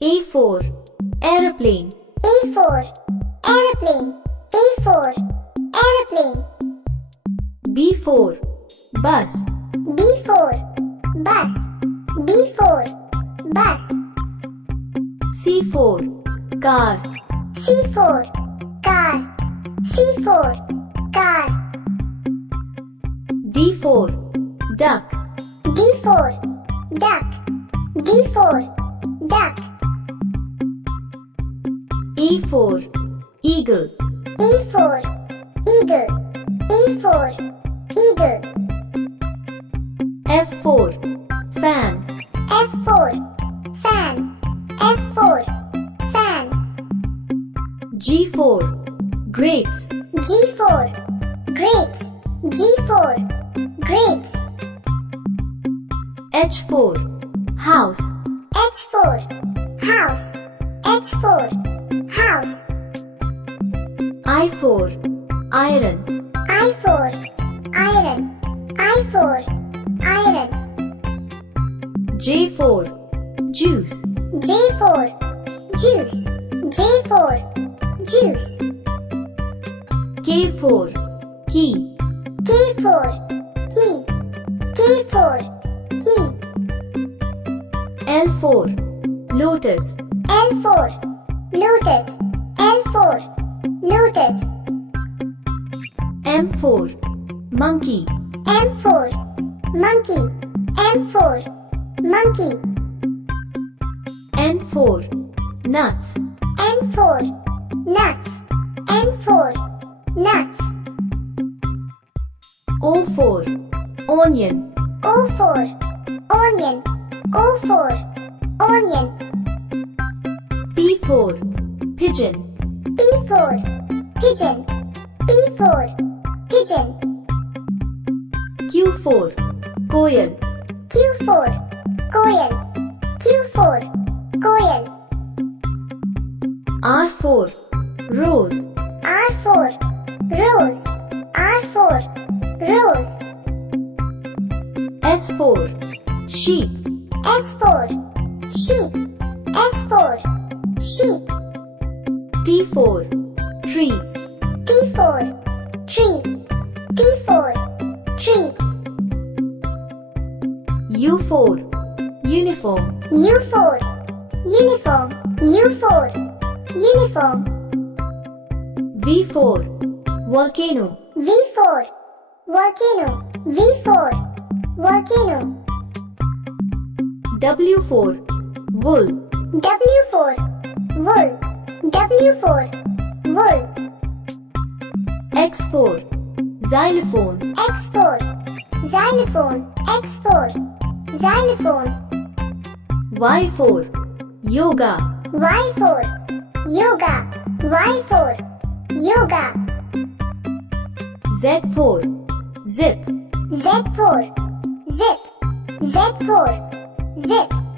A for Aeroplane. A for Aeroplane. A for Aeroplane. B for Bus. B for Bus. B for Bus. C for Car. C for Car. C for Car. D for Duck. D for Duck. D for Duck. E for Eagle. E for Eagle. E for Eagle. F for Fan. F for Fan. F for Fan. G for Grapes. G for Grapes. G for Grapes. H for House. H for House. H for House. I for Iron. I for Iron. I for Iron. J for Juice. J for Juice. J for Juice. K for Key. K for Key. K for Key. L for Lotus. L for Lotus. L for Lotus. M for Monkey. M for Monkey. M for Monkey. N for Nuts. N for Nuts. N for Nuts. O for Onion. O for Onion. O for Onion. P for Pigeon. P for Pigeon. P for Pigeon. Q for Koyal. Q for Koyal. Q for Koyal. R for Rose. R for Rose. R for Rose. S for Sheep. S for Sheep. S for Sheep. T for Tree. T for Tree. T for Tree. U for Uniform. U for Uniform. U for Uniform. V for Volcano. V for Volcano. V for Volcano. W for Wool. W for Wool. W for Wool. X for Xylophone. X for Xylophone. X for Xylophone. Y for Yoga. Y for Yoga. Y for Yoga. Z for Zip. Z for Zip. Z for Zip.